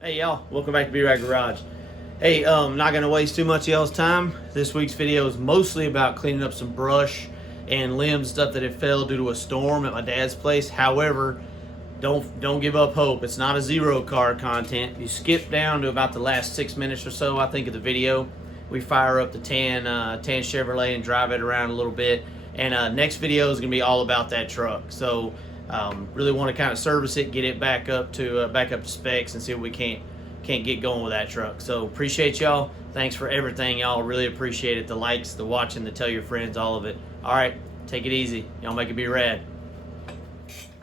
Hey y'all, welcome back to B-Rad Garage. Hey, not gonna waste too much of y'all's time. This week's video is mostly about cleaning up some brush and limbs, stuff that had fell due to a storm at my dad's place. However, don't give up hope. It's not a zero card content. You skip down to about the last 6 minutes or so, I think, of the video. We fire up the tan Chevrolet and drive it around a little bit. And next video is gonna be all about that truck. So really want to kind of service it, get it back up to specs, and see what we can't get going with that truck. So appreciate y'all. Thanks for everything, y'all. Really appreciate it. The likes, the watching, the tell your friends, all of it. All right, take it easy. Y'all make it be rad.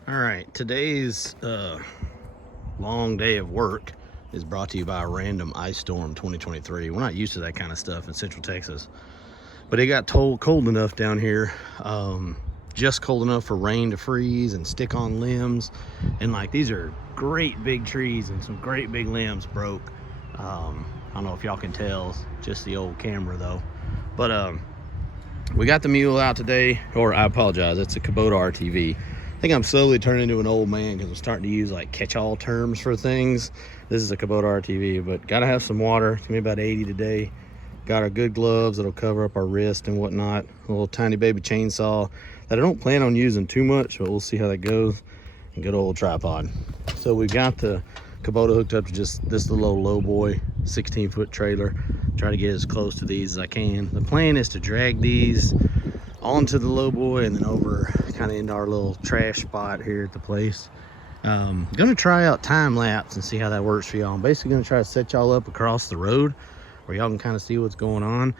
All right, today's long day of work is brought to you by a random ice storm 2023. We're not used to that kind of stuff in Central Texas, but it got cold enough down here, just cold enough for rain to freeze and stick on limbs. And like, these are great big trees and some great big limbs broke. I don't know if y'all can tell, just the old camera though. But we got the mule out today, or I apologize, it's a Kubota RTV. I think I'm slowly turning into an old man because I'm starting to use like catch-all terms for things. This is a Kubota RTV, but gotta have some water. It's gonna be about 80 today. Got our good gloves that'll cover up our wrist and whatnot. A little tiny baby chainsaw that I don't plan on using too much, but we'll see how that goes. And good old tripod. So we got the Kubota hooked up to just this little old low boy 16-foot trailer. Try to get as close to these as I can. The plan is to drag these onto the low boy and then over kind of into our little trash spot here at the place. Gonna try out time lapse and see how that works for y'all. I'm basically gonna try to set y'all up across the road where y'all can kind of see what's going on,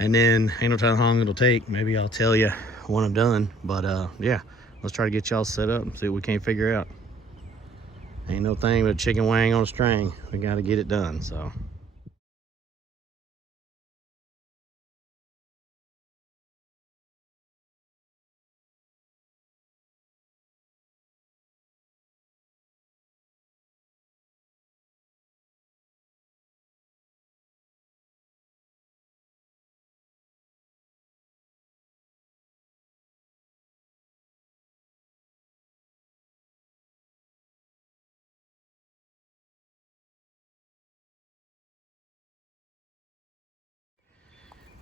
and then ain't no telling how long it'll take. Maybe I'll tell you when I'm done, but yeah, let's try to get y'all set up and see what we can't figure out. Ain't no thing but a chicken wing on a string. We got to get it done. So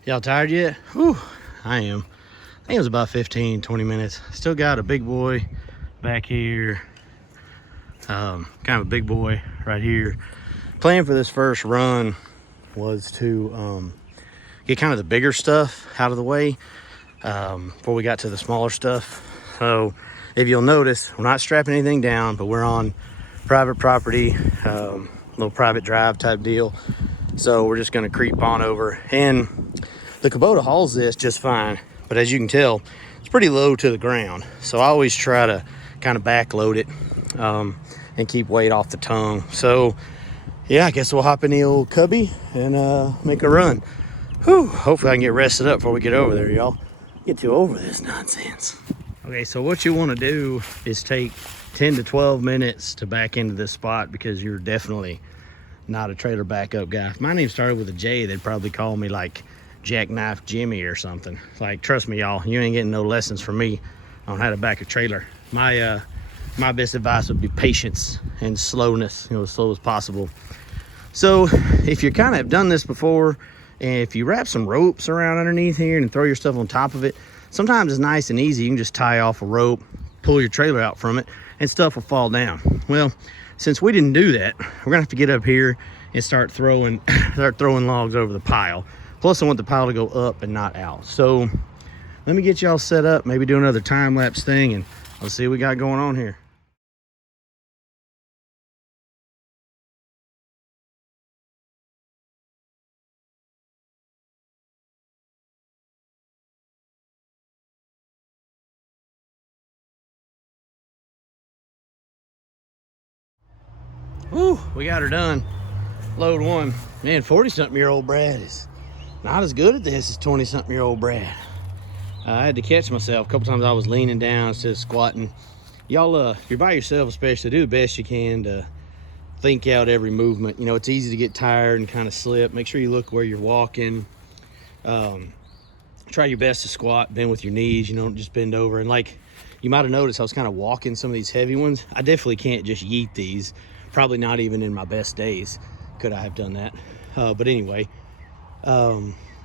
y'all tired yet? Whew, I am. I think it was about 15-20 minutes. Still got a big boy back here, kind of a big boy right here. Plan for this first run was to get kind of the bigger stuff out of the way before we got to the smaller stuff. So if you'll notice, we're not strapping anything down, but we're on private property, little private drive type deal. So we're just gonna creep on over, and the Kubota hauls this just fine, but as you can tell, it's pretty low to the ground. So I always try to kind of backload it and keep weight off the tongue. So yeah, I guess we'll hop in the old cubby and make a run. Whew, hopefully I can get rested up before we get over there, y'all. Get too over this nonsense. Okay, so what you want to do is take 10 to 12 minutes to back into this spot, because you're definitely not a trailer backup guy. If my name started with a J, they'd probably call me like Jackknife Jimmy or something. Like, trust me, y'all, you ain't getting no lessons from me on how to back a trailer. My best advice would be patience and slowness, as slow as possible. So if you kind of have done this before, and if you wrap some ropes around underneath here and throw your stuff on top of it, sometimes it's nice and easy. You can just tie off a rope, pull your trailer out from it, and stuff will fall down. Well, since we didn't do that, we're gonna have to get up here and start throwing logs over the pile. Plus, I want the pile to go up and not out. So let me get y'all set up, maybe do another time lapse thing, and let's see what we got going on here. Woo, we got her done. Load one. Man, 40-something-year-old Brad is not as good at this as 20-something-year-old Brad. I had to catch myself. A couple times I was leaning down instead of squatting. Y'all, if you're by yourself especially, do the best you can to think out every movement. It's easy to get tired and kind of slip. Make sure you look where you're walking. Try your best to squat, bend with your knees, don't just bend over. And like you might have noticed, I was kind of walking some of these heavy ones. I definitely can't just yeet these Probably not even in my best days could I have done that. But anyway,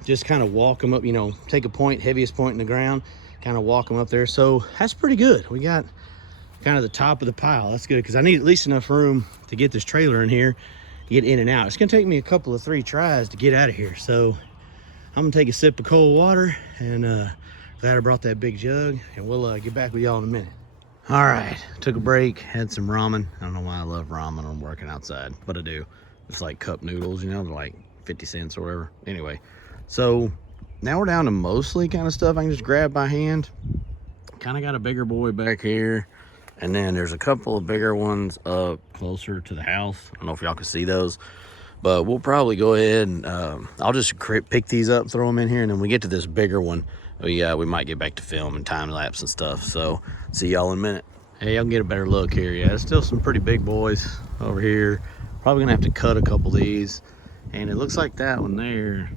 just kind of walk them up, you know, take a point, heaviest point in the ground, kind of walk them up there. So that's pretty good. We got kind of the top of the pile. That's good because I need at least enough room to get this trailer in here, get in and out. It's gonna take me a couple of 3 tries to get out of here. So I'm gonna take a sip of cold water, and glad I brought that big jug, and we'll get back with y'all in a minute. All right, took a break, had some ramen. I don't know why I love ramen when I'm working outside, but I do. It's like cup noodles, you know, they're like 50 cents or whatever. Anyway, so now we're down to mostly kind of stuff I can just grab by hand. Kind of got a bigger boy back here, and then there's a couple of bigger ones up closer to the house. I don't know if y'all can see those, but we'll probably go ahead and I'll just pick these up, throw them in here, and then when we get to this bigger one, we might get back to film and time lapse and stuff. So see y'all in a minute. Hey, y'all can get a better look here. Yeah, there's still some pretty big boys over here. Probably gonna have to cut a couple of these, and it looks like that one there,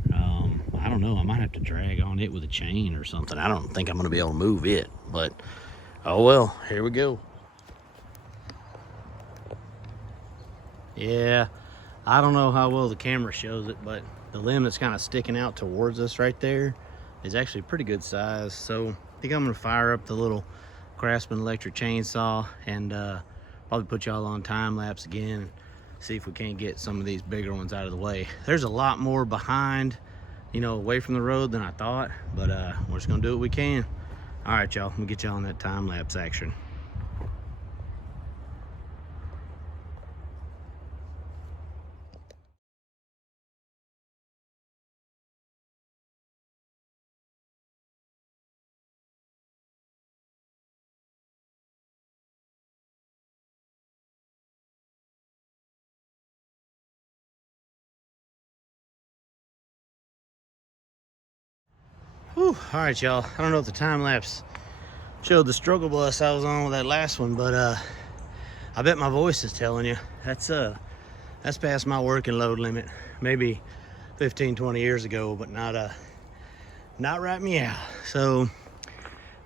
I don't know, I might have to drag on it with a chain or something. I don't think I'm gonna be able to move it, but oh well, here we go. Yeah, I don't know how well the camera shows it, but the limb that's kind of sticking out towards us right there is actually pretty good size. So I think I'm gonna fire up the little Craftsman electric chainsaw and probably put y'all on time lapse again, see if we can't get some of these bigger ones out of the way. There's a lot more behind, you know, away from the road than I thought, but we're just gonna do what we can. All right, y'all, I'm gonna get y'all on that time lapse action. Whew, all right, y'all. I don't know if the time lapse showed the struggle bus I was on with that last one, but I bet my voice is telling you that's past my working load limit. Maybe 15, 20 years ago, but not right meow. So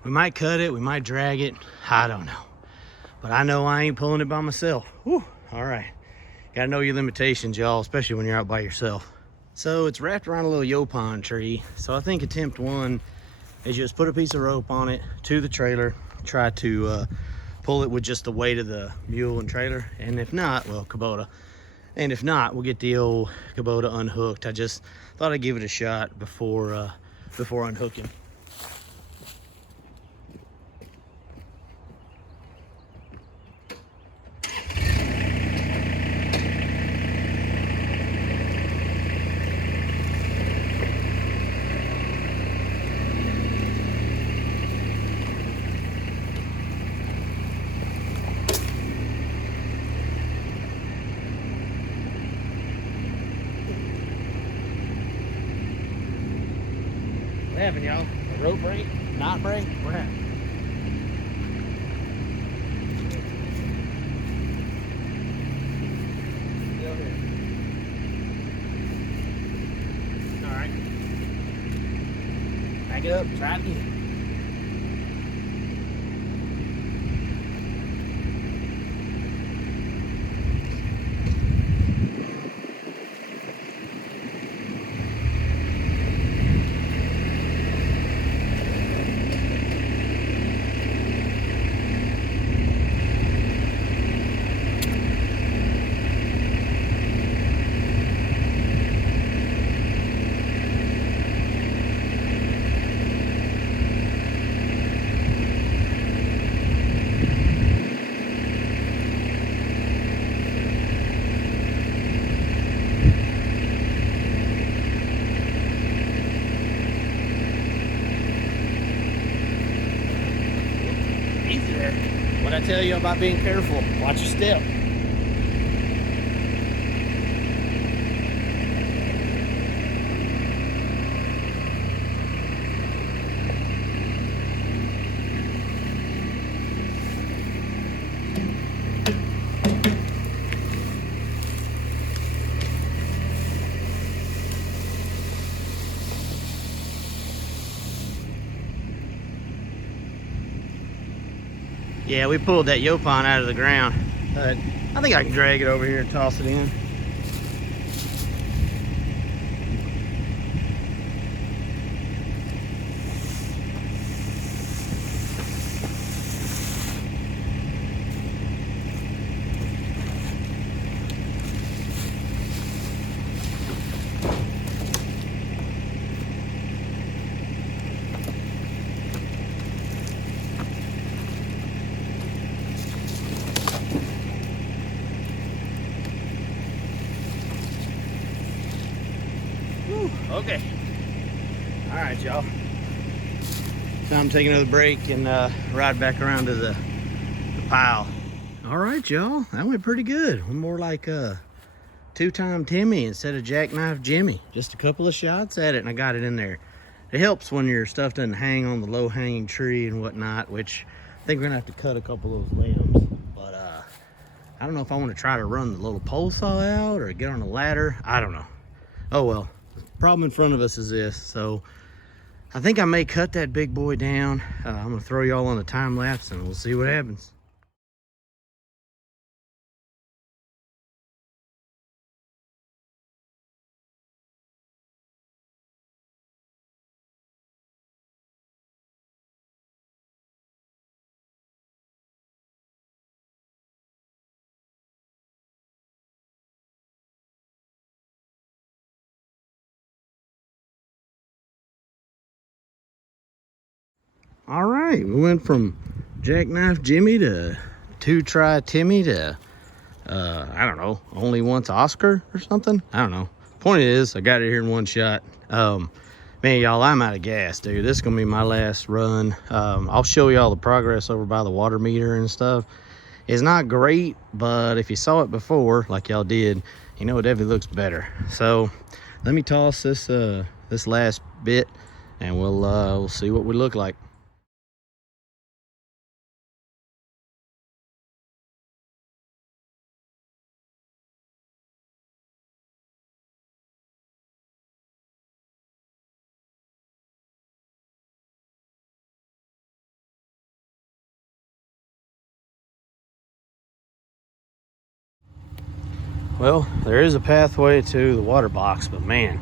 we might cut it, we might drag it, I don't know. But I know I ain't pulling it by myself. Whew, all right. Gotta know your limitations, y'all, especially when you're out by yourself. So it's wrapped around a little yopon tree. So I think attempt 1 is just put a piece of rope on it to the trailer, try to pull it with just the weight of the mule and trailer. And if not, well, Kubota. And if not, we'll get the old Kubota unhooked. I just thought I'd give it a shot before unhooking. What happened, y'all? A rope break? Knot break? What happened? All right. Back it up. Try it again. What I tell you about being careful, watch your step. Yeah, we pulled that yopon out of the ground, but I think I can drag it over here and toss it in. Okay. All right, y'all. Time to take another break and ride back around to the pile. All right, y'all. That went pretty good. We're more like a two-time Timmy instead of jackknife Jimmy. Just a couple of shots at it, and I got it in there. It helps when your stuff doesn't hang on the low-hanging tree and whatnot, which I think we're gonna have to cut a couple of those limbs. But I don't know if I want to try to run the little pole saw out or get on a ladder. I don't know. Oh well. Problem in front of us is this, so I think I may cut that big boy down. I'm gonna throw y'all on the time lapse and we'll see what happens. All right, we went from jackknife Jimmy to two-try Timmy to I don't know, only once Oscar or something. I don't know. Point is, I got it here in one shot. Man, y'all, I'm out of gas, dude. This is gonna be my last run. I'll show y'all the progress over by the water meter and stuff. It's not great, but if you saw it before, like y'all did, you know it definitely looks better. So let me toss this this last bit, and we'll see what we look like. Well, there is a pathway to the water box, but man,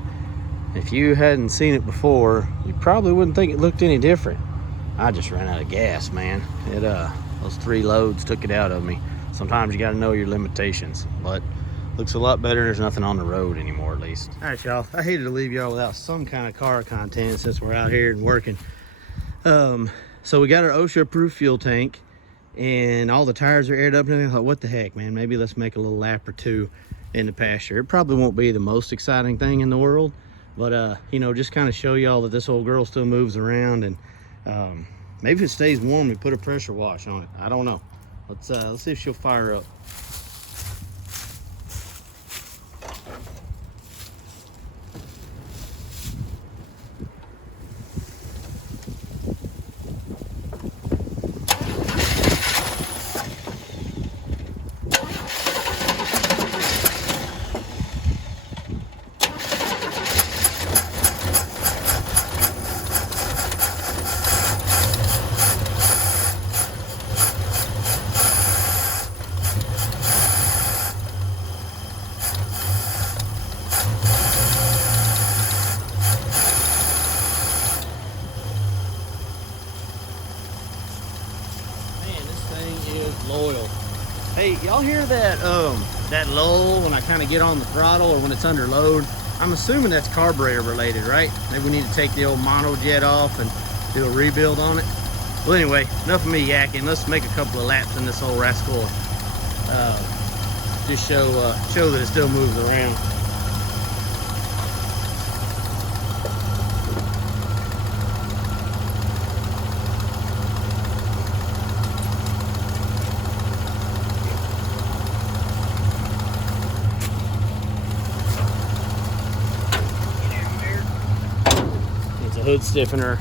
if you hadn't seen it before, you probably wouldn't think it looked any different. I just ran out of gas, man. Those 3 loads took it out of me. Sometimes you gotta know your limitations, but looks a lot better. There's nothing on the road anymore, at least. All right, y'all, I hated to leave y'all without some kind of car content since we're out here and working. So we got our OSHA-approved fuel tank, and all the tires are aired up and everything. I thought, what the heck, man, maybe let's make a little lap or two in the pasture. It probably won't be the most exciting thing in the world, but you know, just kind of show y'all that this old girl still moves around, and maybe if it stays warm, we put a pressure wash on it. I don't know. Let's see if she'll fire up. Loyal. Hey, y'all hear that that lull when I kind of get on the throttle or when it's under load? I'm assuming that's carburetor related, right? Maybe we need to take the old mono jet off and do a rebuild on it. Well, anyway, enough of me yakking. Let's make a couple of laps in this old rascal. Just show that it still moves around. Hood stiffener.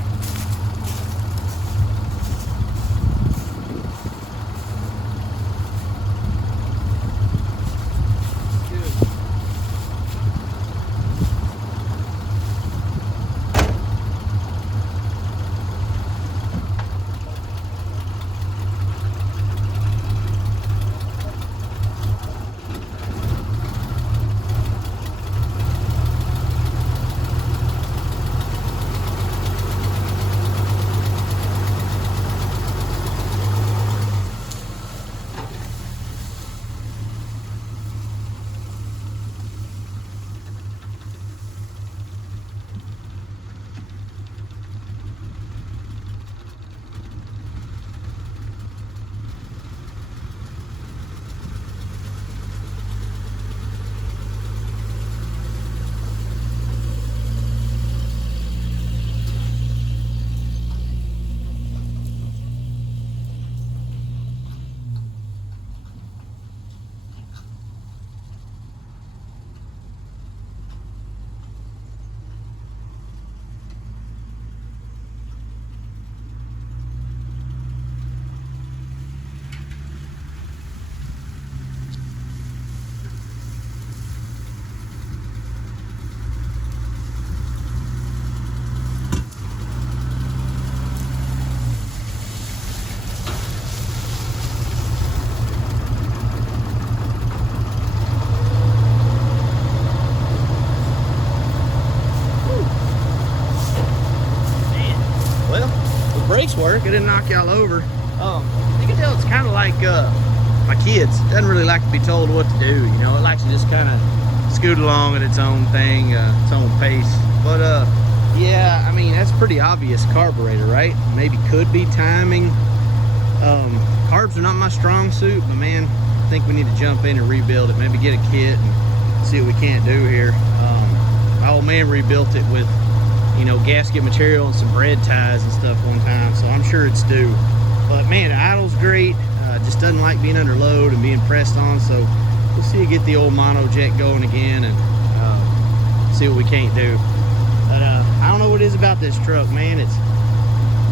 brakes work. It didn't knock y'all over. You can tell it's kind of like my kids. It doesn't really like to be told what to do. You know, it likes to just kind of scoot along at its own thing, its own pace. But yeah, I mean, that's pretty obvious carburetor, right? Maybe could be timing. Carbs are not my strong suit, but man, I think we need to jump in and rebuild it. Maybe get a kit and see what we can't do here. My old man rebuilt it with, you know, gasket material and some bread ties and stuff one time, so I'm sure it's due. But man, the idle's great. Just doesn't like being under load and being pressed on, so we'll see you get the old mono jet going again and see what we can't do. But I don't know what it is about this truck, man. It's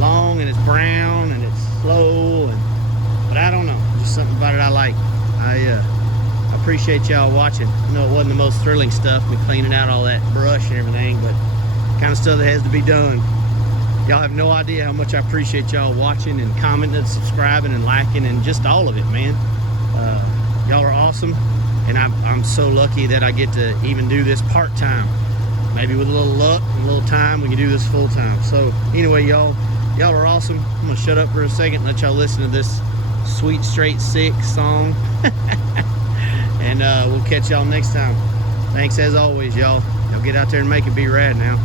long and it's brown and it's slow, but I don't know. Just something about it I like. I appreciate y'all watching. I know it wasn't the most thrilling stuff, me cleaning out all that brush and everything, but kind of stuff that has to be done. Y'all have no idea how much I appreciate y'all watching and commenting and subscribing and liking and just all of it, man. Y'all are awesome, and I'm so lucky that I get to even do this part-time. Maybe with a little luck and a little time, we can do this full-time. So anyway, y'all are awesome. I'm gonna shut up for a second and let y'all listen to this Sweet Straight Six song. And we'll catch y'all next time. Thanks as always, y'all. Y'all get out there and make it B-Rad now.